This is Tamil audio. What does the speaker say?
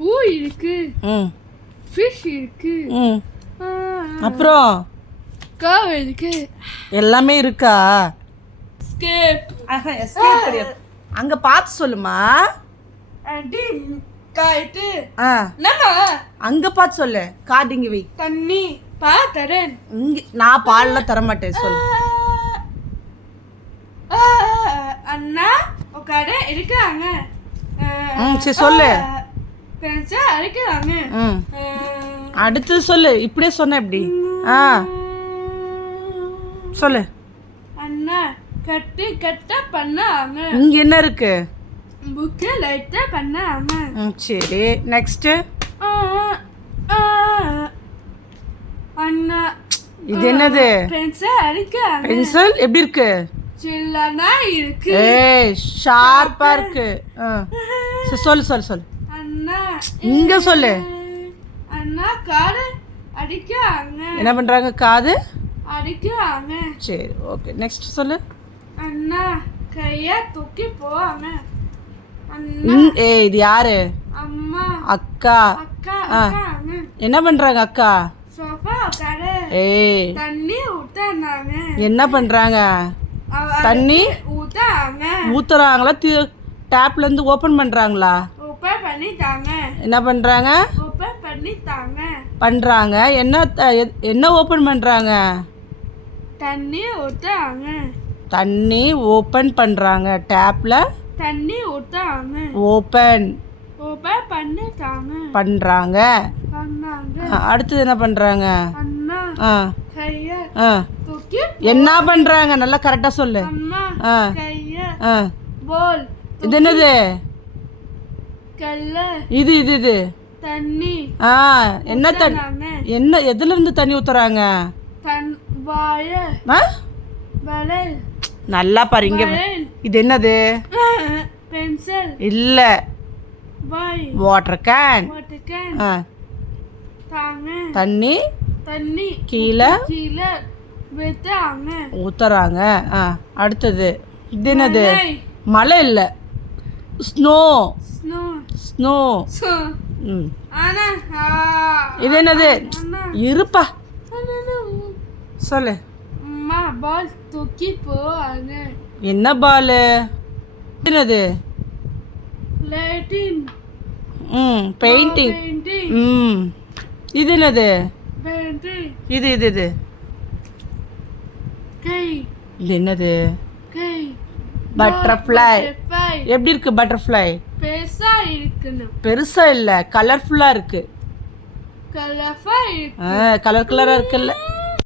பூ இருக்கு. ம். ஃபிஷ் இருக்கு. ம். அப்புறம்? கவ் இருக்கு. எல்லாமே இருக்கா? ஸ்கேப் escape கிடையாது அங்க பார்த்து சொல்லுமா. அடி காய்ட்டு. ஆ. நம்ம அங்க பார்த்து சொல்லு. கார்டு இங்க வை. தண்ணி. பாத்தரன் இங்க நான் பால்லாம் தர மாட்டேன் சொல்லு அண்ணா உட்கார இருக்காங்க. ம், சரி, சொல்லு. அடுத்து சொல்லு. இப்படியே சொன்ன எப்படி? ஆ. சொல்லு. அண்ணா கட்டு கட்ட பண்ணாங்க. இங்க என்ன இருக்கு? புக்கு லைட்டா பண்ணாங்க. சரி. நெக்ஸ்ட் அண்ணா இது என்னது? பெருசா இருக்காங்க பென்சில்? எப்படி இருக்கு? சில்லனா இருக்கு. ஏய் ஷார்ப்பா இருக்கு. சொல்லு சொல்லு சொல்லு. இங்க சொல்லு. அண்ணா காடு அடிக்காங்க. என்ன பண்றாங்க? காது? அடிக்காங்க. சரி ஓகே நெக்ஸ்ட் சொல்லு. அண்ணா கைய தூக்கி போவாங்க. ஏய் இது யாரு? அம்மா. அக்கா. அக்கா என்ன பண்றாங்க அக்கா? ஏய். தண்ணி ஊத்தாங்க என்ன பண்றாங்க? தண்ணி ஊத்தாங்க. ஊத்துறாங்களா? டேப்ல இருந்து ஓபன் பண்றாங்களா? ஓப்பன் பண்ணிட்டாங்க என்ன பண்றாங்க? ஓப்பன் பண்ணிட்டாங்க பண்றாங்க. என்ன த- எ- என்ன ஓபன் பண்றாங்க? தண்ணி ஊத்தாங்க தண்ணி ஓபன் பண்றாங்க. டேப்ல தண்ணி ஓபன் ஓப்பன் பண்ணிட்டாங்க பண்றாங்க. பண்ணாங்க. ஆ, அடுத்தது என்ன பண்றாங்க? அண்ணா ஆ. ஆ. என்ன பண்றாங்க? நல்லா கரெக்டா சொல்லு. ஆ. கைய ஆ. இது என்னது? இது இது இது. தண்ணி ஆ என்ன தண்ணி என்ன எதுல இருந்து தண்ணி ஊத்துறாங்க? நல்லா பாரு இங்க இது என்னது? பென்சில். இல்ல. Water can. தண்ணி. தண்ணி. கீழே. கீழே ஊத்துறாங்க. ஆ அடுத்தது. இது என்னது. மழை இல்ல. ஸ்னோ. ஸ்னோ. ஸ்னோ ம். இது என்னது? இருப்பா. சொல்லு. பால் தூக்கி போவாங்க என்ன பாலு என்னது? லைட்டின் ம் பெயிண்டிங் ம். இது என்னது? இது இது இது. இது என்னது? பட்டர்ஃப்ளை. எப்படி இருக்கு பட்டர்ஃப்ளை பெருசா இருக்கணும் பெருசா இல்ல கலர்ஃபுல்லா இருக்கு. கலர்ஃபா இருக்கு. கலர் கலரா இருக்குல்ல.